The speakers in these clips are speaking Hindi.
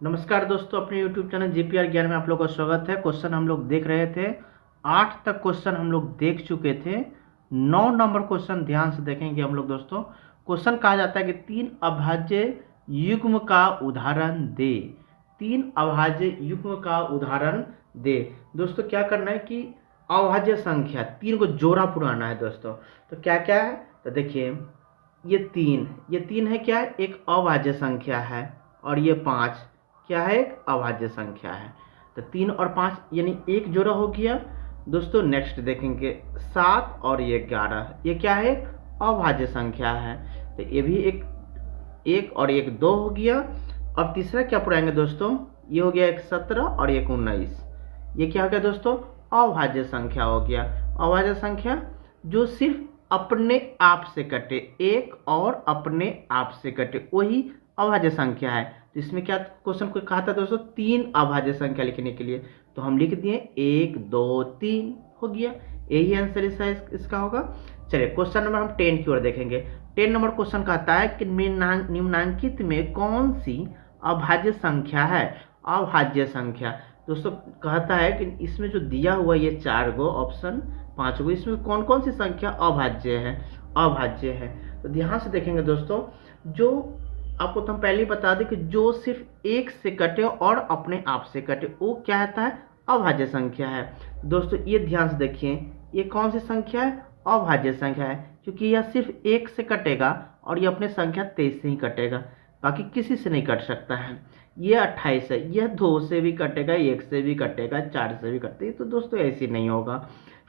नमस्कार दोस्तों, अपने YouTube चैनल जीपीआर ज्ञान में आप लोगों का स्वागत है। क्वेश्चन हम लोग देख रहे थे, 8 तक क्वेश्चन हम लोग देख चुके थे। 9 नंबर क्वेश्चन ध्यान से देखेंगे हम लोग दोस्तों। क्वेश्चन कहा जाता है कि 3 अभाज्य युग्म का उदाहरण दे। 3 अभाज्य युग्म का उदाहरण दे। दोस्तों क्या करना है कि अभाज्य संख्या 3 को जोड़ा पुराना है दोस्तों। तो क्या क्या है, तो देखिए ये तीन है, क्या है, एक अभाज्य संख्या है। और ये 5 क्या है, एक अभाज्य संख्या है। तो 3 और 5 यानी एक जोड़ा हो गया दोस्तों। नेक्स्ट देखेंगे 7 और ये 11, ये क्या है, एक अभाज्य संख्या है। तो ये भी एक और एक 2 हो गया। अब तीसरा क्या पढ़ाएंगे दोस्तों, ये हो गया एक 17 और एक 19। ये क्या हो गया दोस्तों, अभाज्य संख्या हो गया। अभाज्य संख्या जो सिर्फ अपने आप से कटे, एक और अपने आप से कटे, वही अभाज्य संख्या है। तो इसमें क्या क्वेश्चन को कहा था दोस्तों, 3 अभाज्य संख्या लिखने के लिए। तो हम लिख दिए 1 2 3 हो गया। यही आंसर इसका होगा। चलिए क्वेश्चन नंबर हम 10 की ओर देखेंगे। 10 नंबर क्वेश्चन कहता है कि निम्नांकित में कौन सी अभाज्य संख्या है। अभाज्य संख्या दोस्तों कहता है कि इसमें जो दिया हुआ ये 4 गो ऑप्शन, 5 गो, इसमें कौन कौन सी संख्या अभाज्य है। अभाज्य है तो ध्यान से देखेंगे दोस्तों। जो आपको तो हम पहले ही बता दें कि जो सिर्फ एक से कटे और अपने आप से कटे, वो क्या होता है, अभाज्य संख्या है। दोस्तों ये ध्यान से देखिए, ये कौन सी संख्या है, अभाज्य संख्या है, क्योंकि यह सिर्फ एक से कटेगा और ये अपने संख्या 23 से ही कटेगा, बाकी किसी से नहीं कट सकता है। ये 28 है, यह 2 से भी कटेगा, 1 से भी कटेगा, 4 से भी कटेगा। तो दोस्तों ऐसे नहीं होगा।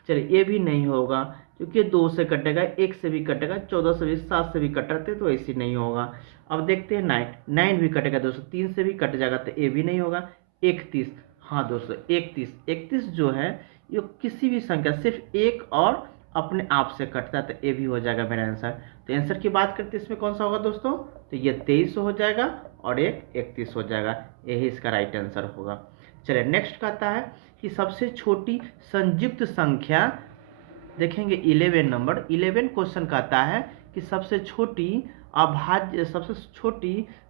चलिए ये भी नहीं होगा, क्योंकि 2 से कटेगा, 1 से भी कटेगा, 14 से भी, 7 से भी कटते, तो ऐसे नहीं होगा। अब देखते हैं 9 भी कटेगा दोस्तों, 3 से भी कट जाएगा, तो ये भी नहीं होगा। 31, हाँ दोस्तों 31 जो है ये किसी भी संख्या सिर्फ एक और अपने आप से कटता है, तो ये भी हो जाएगा मेरा आंसर। तो आंसर की बात करते हैं इसमें कौन सा होगा दोस्तों, तो ये 23 हो जाएगा और एक 31 हो जाएगा। यही इसका राइट आंसर होगा। चलिए नेक्स्ट कहता है कि सबसे छोटी संयुक्त संख्या, देखेंगे 11 नंबर 11 क्वेश्चन कहता है कि सबसे छोटी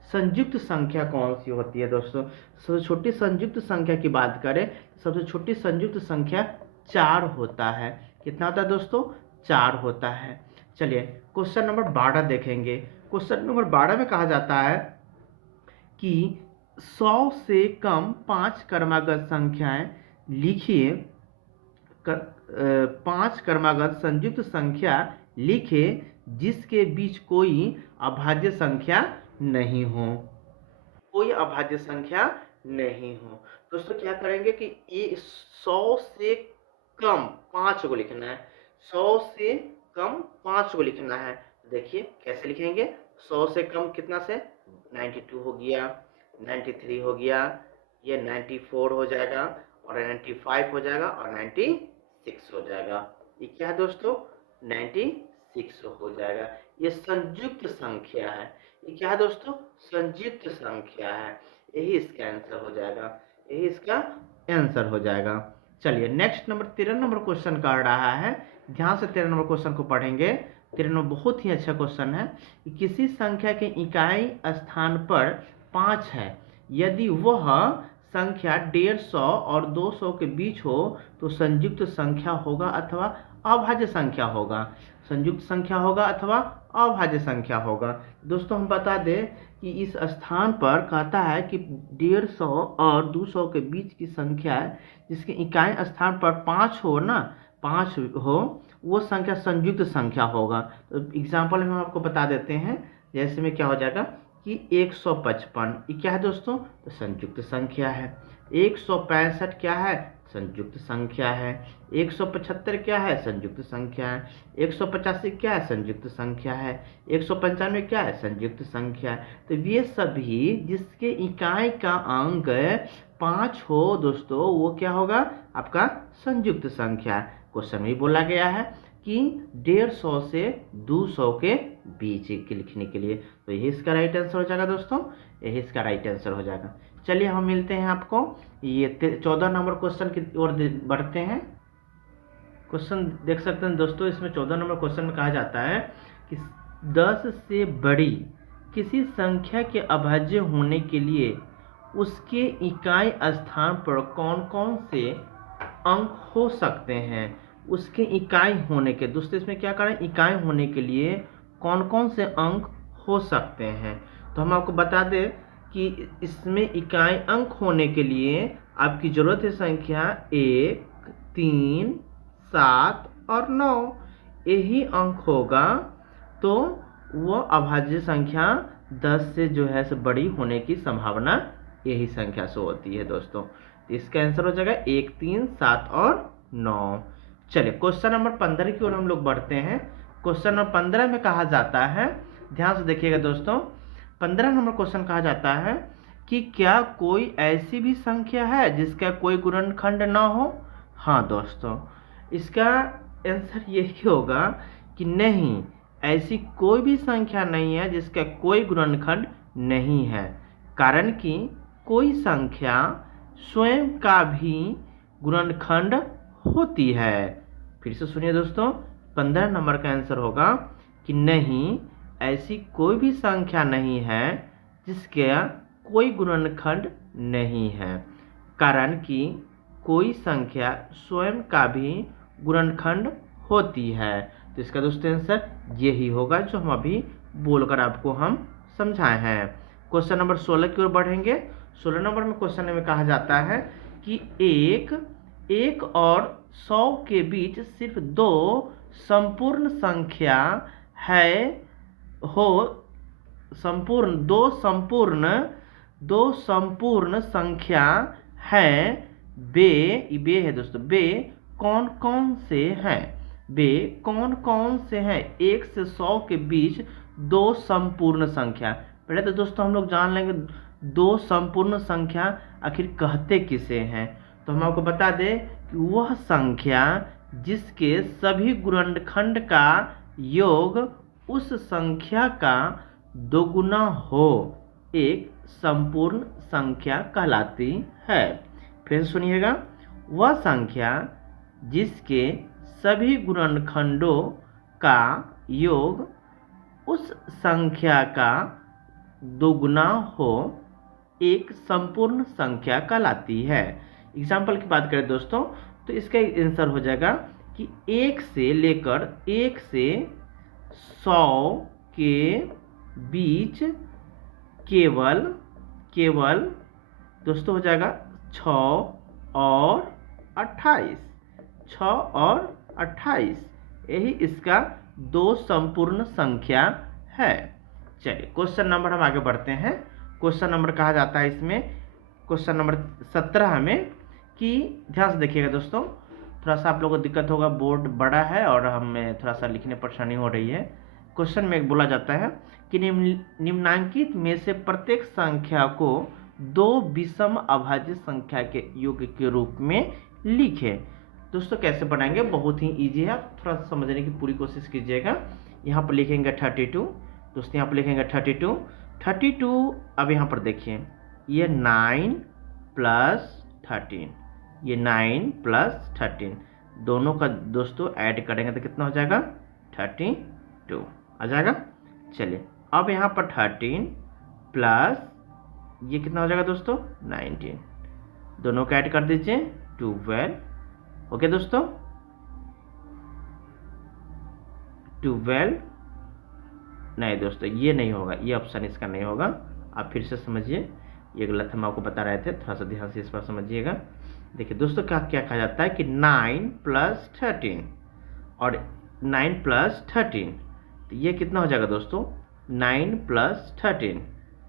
संयुक्त संख्या कौन सी होती है दोस्तों। सबसे छोटी संयुक्त संख्या की बात करें, सबसे छोटी संयुक्त संख्या 4 होता है। कितना होता है दोस्तों, 4 होता है। चलिए क्वेश्चन नंबर 12 देखेंगे। क्वेश्चन नंबर 12 में कहा जाता है कि 100 से कम 5 क्रमागत संख्याएं लिखिए। 5 क्रमागत संयुक्त संख्या लिखे जिसके बीच कोई अभाज्य संख्या नहीं हो। कोई अभाज्य संख्या नहीं हो। दोस्तों क्या करेंगे कि ये 100 से कम 5 को लिखना है। 100 से कम 5 को लिखना है। देखिए कैसे लिखेंगे, 100 से कम कितना से, 92 हो गया, 93 हो गया, ये 94 हो जाएगा और 95 हो जाएगा और 96 हो जाएगा। ये क्या है दोस्तों, 96 हो जाएगा। ये संयुक्त संख्या है। ये क्या है दोस्तों, संयुक्त संख्या है। यही इसका आंसर हो जाएगा। यही इसका आंसर हो जाएगा। चलिए नेक्स्ट नंबर 13 नंबर क्वेश्चन कर रहा है। ध्यान से 13 नंबर क्वेश्चन को पढ़ेंगे। 13 नंबर बहुत ही अच्छा क्वेश्चन है कि किसी संख्या के इकाई स्थान पर 5 है, यदि वह संख्या 150 और 200 के बीच हो तो संयुक्त संख्या होगा अथवा अभाज्य संख्या होगा। संयुक्त संख्या होगा अथवा अभाज्य संख्या होगा। दोस्तों हम बता दें कि इस स्थान पर कहता है कि 150 और 200 के बीच की संख्या जिसके इकाई स्थान पर 5 हो ना, 5 हो, वो संख्या संयुक्त संख्या होगा। तो एग्जाम्पल हम आपको बता देते हैं। जैसे में क्या हो जाएगा कि 155, ये क्या है दोस्तों, तो संयुक्त संख्या है। 165 क्या है, संयुक्त संख्या है। 175 क्या है, संयुक्त संख्या है। 185 क्या है, संयुक्त संख्या है। 195 क्या है, संयुक्त संख्या है। तो ये सभी जिसके इकाई का अंक 5 हो दोस्तों, वो क्या होगा, आपका संयुक्त संख्या। क्वेश्चन में बोला गया है कि 150 से 200 के बीच के लिखने के लिए। तो यही इसका राइट आंसर हो जाएगा दोस्तों। यही इसका राइट आंसर हो जाएगा। चलिए हम मिलते हैं आपको ये 14 नंबर क्वेश्चन की ओर बढ़ते हैं। क्वेश्चन देख सकते हैं दोस्तों, इसमें 14 नंबर क्वेश्चन में कहा जाता है कि 10 से बड़ी किसी संख्या के अभाज्य होने के लिए उसके इकाई स्थान पर कौन कौन से अंक हो सकते हैं। उसके इकाई होने के, दोस्तों इसमें क्या करें, इकाई होने के लिए कौन कौन से अंक हो सकते हैं। तो हम आपको बता दें कि इसमें इकाई अंक होने के लिए आपकी जरूरत है संख्या 1, 3, 7 और 9। यही अंक होगा तो वो अभाज्य संख्या 10 से जो है से बड़ी होने की संभावना यही संख्या से होती है दोस्तों। तो इसका आंसर हो जाएगा 1, 3, 7 और 9। चलिए क्वेश्चन नंबर 15 की ओर हम लोग बढ़ते हैं। क्वेश्चन नंबर 15 में कहा जाता है, ध्यान से देखिएगा दोस्तों, 15 नंबर क्वेश्चन कहा जाता है कि क्या कोई ऐसी भी संख्या है जिसका कोई गुणनखंड ना हो। हाँ दोस्तों, इसका आंसर यही होगा कि नहीं, ऐसी कोई भी संख्या नहीं है जिसका कोई गुणनखंड नहीं है। कारण कि कोई संख्या स्वयं का भी गुणनखंड होती है। फिर से सुनिए दोस्तों, 15 नंबर का आंसर होगा कि नहीं, ऐसी कोई भी संख्या नहीं है जिसका कोई गुणनखंड नहीं है। कारण कि कोई संख्या स्वयं का भी गुणनखंड होती है। तो इसका दोस्तों आंसर यही होगा जो हम अभी बोलकर आपको हम समझाए हैं। क्वेश्चन नंबर 16 की ओर बढ़ेंगे। 16 नंबर में क्वेश्चन में कहा जाता है कि एक और 100 के बीच सिर्फ दो संपूर्ण संख्या है हो संपूर्ण दो संपूर्ण संख्या है। बे है दोस्तों, बे कौन कौन से हैं। बे कौन कौन से हैं 1 से 100 के बीच दो संपूर्ण संख्या। पहले तो दोस्तों हम लोग जान लेंगे दो संपूर्ण संख्या आखिर कहते किसे हैं। तो हम आपको बता दें कि वह संख्या जिसके सभी गुणनखंड का योग उस संख्या का दोगुना हो एक संपूर्ण संख्या कहलाती है। फिर सुनिएगा, वह संख्या जिसके सभी गुणनखंडों का योग उस संख्या का दोगुना हो एक संपूर्ण संख्या कहलाती है। एग्जाम्पल की बात करें दोस्तों, तो इसका आंसर हो जाएगा कि 1 से लेकर 1 से 100 के बीच केवल दोस्तों हो जाएगा 6 और 28। 6 और 28 यही इसका दो संपूर्ण संख्या है। चलिए क्वेश्चन नंबर हम आगे बढ़ते हैं। क्वेश्चन नंबर कहा जाता है इसमें, क्वेश्चन नंबर 17 में कि ध्यान से देखिएगा दोस्तों, थोड़ा सा आप लोगों को दिक्कत होगा, बोर्ड बड़ा है और हमें थोड़ा सा लिखने परेशानी हो रही है। क्वेश्चन में बोला जाता है कि निम्नांकित में से प्रत्येक संख्या को दो विषम अभाज्य संख्या के योग के रूप में लिखें। दोस्तों कैसे बनाएंगे, बहुत ही इजी है, आप थोड़ा सा समझने की पूरी कोशिश कीजिएगा। यहाँ पर लिखेंगे 32 दोस्तों, यहाँ पर लिखेंगे 32। अब यहाँ पर देखिए ये 9 प्लस 13, ये 9 प्लस 13 दोनों का दोस्तों ऐड करेंगे तो कितना हो जाएगा 32 आ जाएगा। चलिए अब यहाँ पर 13 प्लस ये कितना हो जाएगा दोस्तों 19, दोनों का ऐड कर दीजिए 12। ओके दोस्तों 12 नहीं दोस्तों ये नहीं होगा, ये ऑप्शन इसका नहीं होगा। आप फिर से समझिए, ये गलत हम आपको बता रहे थे, थोड़ा सा ध्यान से इस पर समझिएगा। देखिए दोस्तों क्या क्या कहा जाता है कि 9 प्लस 13 और 9 प्लस 13, तो ये कितना हो जाएगा दोस्तों 9 प्लस 13,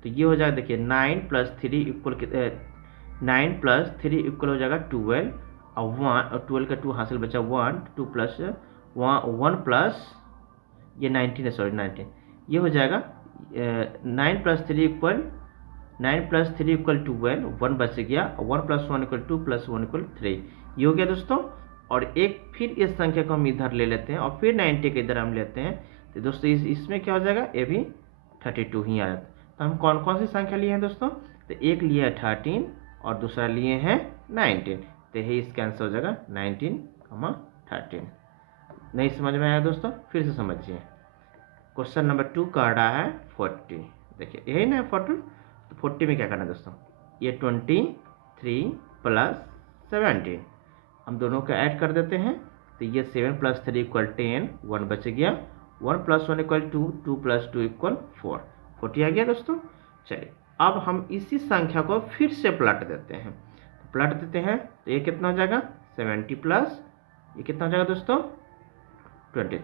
तो ये हो जाएगा देखिए 9 प्लस 3 इक्वल 9 प्लस 3 इक्वल हो जाएगा 12 और 12 का 2 हासिल बचा 1, 2 प्लस 1 प्लस ये 19 है, सॉरी 19, ये हो जाएगा 9 प्लस 3 इक्वल 12, 1 बच गया, 1 प्लस 1 इक्वल 2 प्लस 1 इक्वल 3, ये हो गया दोस्तों। और एक फिर इस संख्या को हम इधर ले लेते हैं और फिर 90 के इधर हम लेते हैं, तो दोस्तों इसमें क्या हो जाएगा, ये भी 32 ही आ जाता है। तो हम कौन कौन सी संख्या लिए हैं दोस्तों, तो एक लिए है 13 और दूसरा लिए हैं 19, तो यही इसका आंसर हो जाएगा 19, 13। नहीं समझ में आया दोस्तों, फिर से समझिए। क्वेश्चन नंबर 2 कह रहा है 40, देखिए यही ना 40, तो 40 में क्या करना है दोस्तों, ये 23 प्लस 17, हम दोनों को ऐड कर देते हैं तो ये 7 + 3 = 10, 1 बच गया, 1 + 1 = 2, 2 + 2 = 4, 40 आ गया दोस्तों। चलिए अब हम इसी संख्या को फिर से पलट देते हैं, पलट देते हैं तो ये कितना हो जाएगा 70 प्लस ये कितना हो जाएगा दोस्तों 23,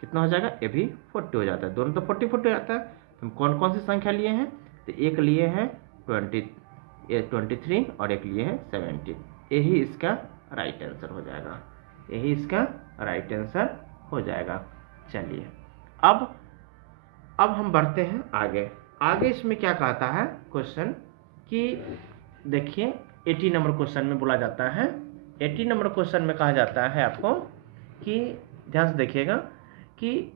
कितना हो जाएगा ये भी 40 हो जाता है, दोनों तो 40 40 हो जाता है। तो हम कौन कौन सी संख्या लिए हैं तो एक लिए हैं 23 और एक लिए हैं 70, यही इसका राइट आंसर हो जाएगा, यही इसका राइट आंसर हो जाएगा। चलिए अब हम बढ़ते हैं आगे। आगे इसमें क्या कहता है क्वेश्चन कि देखिए 80 नंबर क्वेश्चन में बोला जाता है, 80 नंबर क्वेश्चन में कहा जाता है आपको कि ध्यान से देखिएगा कि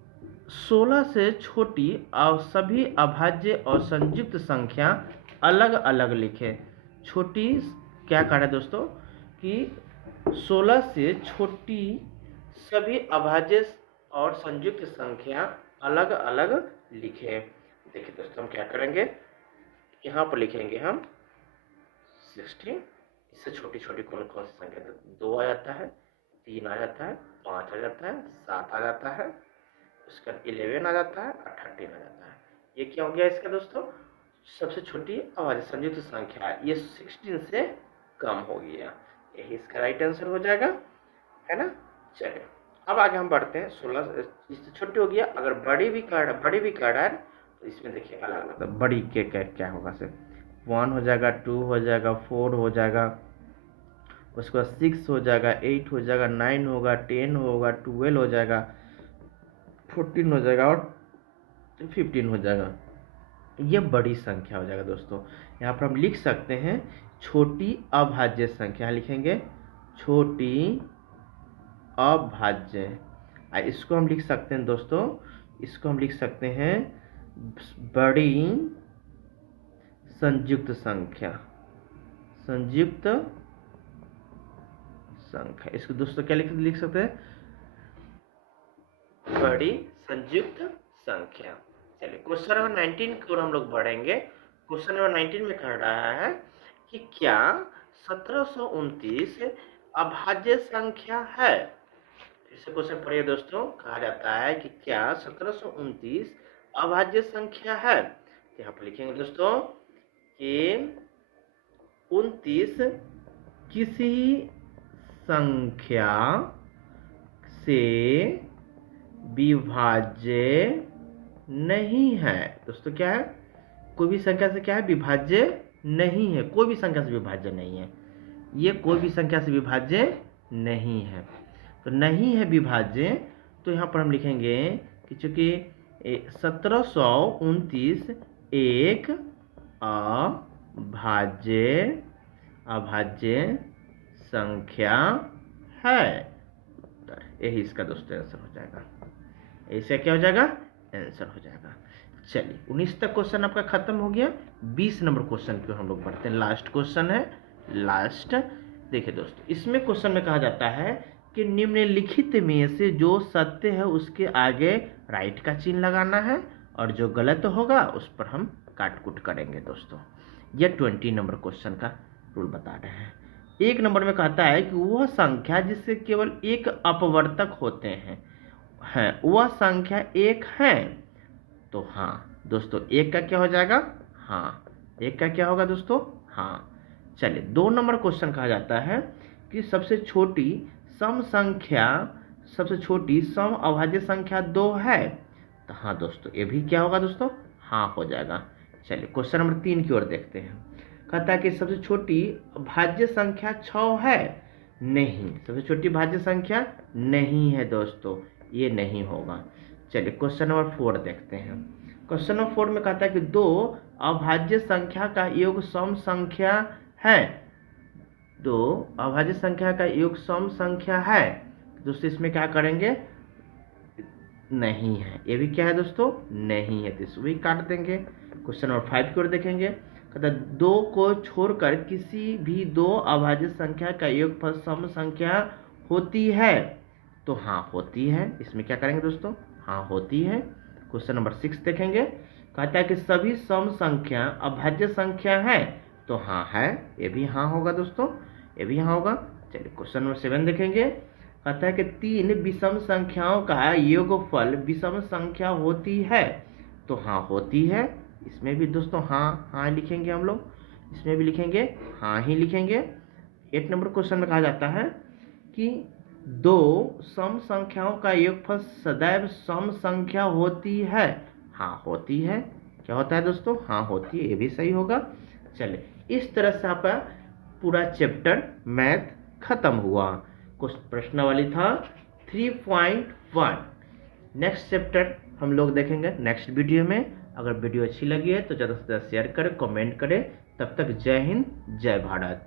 16 से छोटी और सभी अभाज्य और संयुक्त संख्या अलग अलग लिखें। छोटी क्या कह रहा है दोस्तों कि 16 से छोटी सभी अभाज्य और संयुक्त संख्या अलग अलग लिखें। देखिए दोस्तों हम क्या करेंगे, यहाँ पर लिखेंगे हम 16, इससे छोटी छोटी कौन कौन सी संख्या, 2 आ जाता है, 3 आ जाता है, 5 आ जाता है, 7 आ जाता है, उसका 11 आ जाता है और 13 आ जाता है। ये क्या हो गया इसका दोस्तों सबसे छोटी अभाज्य संयुक्त संख्या, ये 16 से कम हो गया, यही इसका राइट आंसर हो जाएगा, है ना। चलिए अब आगे हम बढ़ते हैं। 16 इससे छोटी हो गया, अगर बड़ी भी कर रहा है तो इसमें देखिए अलग अलग, तो बड़ी के क्या होगा, सिर्फ 1 हो जाएगा, 2 हो जाएगा, 4 हो जाएगा, उसके बाद 6 हो जाएगा, 8 हो जाएगा, 9 होगा, 10 होगा, 12 हो जाएगा, 14 हो जाएगा और 15 हो जाएगा। ये बड़ी संख्या हो जाएगा दोस्तों। यहाँ पर हम लिख सकते हैं छोटी अभाज्य संख्या, लिखेंगे छोटी अभाज्य, इसको हम लिख सकते हैं दोस्तों, इसको हम लिख सकते हैं बड़ी संयुक्त संख्या, संयुक्त संख्या, इसको दोस्तों क्या लिख सकते हैं बड़ी संयुक्त संख्या। चलिए क्वेश्चन नंबर 19 की ओर हम लोग बढ़ेंगे। क्वेश्चन नंबर 19 में कह रहा है कि क्या 1729 अभाज्य संख्या है। इसे क्वेश्चन पढ़िए दोस्तों, कहा जाता है कि क्या 1729 अभाज्य संख्या है। यहाँ पर लिखेंगे दोस्तों कि 29 किसी संख्या से विभाज्य नहीं है। दोस्तों क्या है, कोई भी संख्या से क्या है विभाज्य नहीं है, कोई भी संख्या से विभाज्य नहीं है, ये कोई भी संख्या से विभाज्य नहीं है, तो नहीं है विभाज्य। तो यहाँ पर हम लिखेंगे कि चूंकि 1729 एक अभाज्य संख्या है, यही इसका दोस्तों आंसर हो जाएगा, ऐसे क्या हो जाएगा आंसर हो जाएगा। चलिए 19 तक क्वेश्चन आपका खत्म हो गया। 20 नंबर क्वेश्चन पे हम लोग बढ़ते हैं, लास्ट क्वेश्चन है, लास्ट। देखिए दोस्तों इसमें क्वेश्चन में कहा जाता है कि निम्नलिखित में से जो सत्य है उसके आगे राइट का चिन्ह लगाना है और जो गलत होगा उस पर हम काट कूट करेंगे। दोस्तों यह 20 नंबर क्वेश्चन का रूल बता रहे हैं। 1 नंबर में कहता है कि वह संख्या जिससे केवल एक अपवर्तक होते हैं वह संख्या 1 है। तो हाँ दोस्तों 1 का क्या हो जाएगा, हाँ 1 का क्या होगा दोस्तों, हाँ। चलिए 2 नंबर क्वेश्चन कहा जाता है कि सबसे छोटी सम अभाज्य संख्या 2 है। तो हाँ दोस्तों ये भी क्या होगा दोस्तों, हाँ हो जाएगा। चलिए क्वेश्चन नंबर 3 की ओर देखते हैं। कहता है कि सबसे छोटी भाज्य संख्या 6 है। नहीं, सबसे छोटी भाज्य संख्या नहीं है दोस्तों, ये नहीं होगा। चलिए क्वेश्चन नंबर 4 देखते हैं। क्वेश्चन नंबर 4 में कहता है कि 2 अभाज्य संख्या का योग सम संख्या है। 2 अभाज्य संख्या का योग सम संख्या है। दोस्तों इसमें क्या करेंगे, नहीं है, ये भी क्या है दोस्तों, नहीं है, तो इसको भी काट देंगे। क्वेश्चन नंबर 5 की ओर देखेंगे। कहता है 2 को छोड़कर किसी भी 2 अभाज्य संख्या का योगफल सम संख्या होती है। तो हाँ होती है, इसमें क्या करेंगे दोस्तों, हाँ होती है। क्वेश्चन नंबर 6 देखेंगे। कहता है कि सभी सम संख्या अभाज्य संख्या है। तो हाँ है, ये भी हाँ होगा दोस्तों, ये भी हाँ होगा। चलिए क्वेश्चन नंबर 7 देखेंगे। कहता है कि 3 विषम संख्याओं का योगफल विषम संख्या होती है। तो हाँ होती है, इसमें भी दोस्तों हाँ हाँ लिखेंगे हम लोग, इसमें भी लिखेंगे हाँ ही लिखेंगे। 8 नंबर क्वेश्चन में कहा जाता है कि 2 सम संख्याओं का योगफल सदैव सम संख्या होती है। हाँ होती है, क्या होता है दोस्तों, हाँ होती है, ये भी सही होगा। चलिए इस तरह से आपका पूरा चैप्टर मैथ खत्म हुआ। कुछ प्रश्नावली था 3.1। नेक्स्ट चैप्टर हम लोग देखेंगे नेक्स्ट वीडियो में। अगर वीडियो अच्छी लगी है तो ज़्यादा से ज़्यादा शेयर करें, कमेंट करें। तब तक जय हिंद, जय भारत।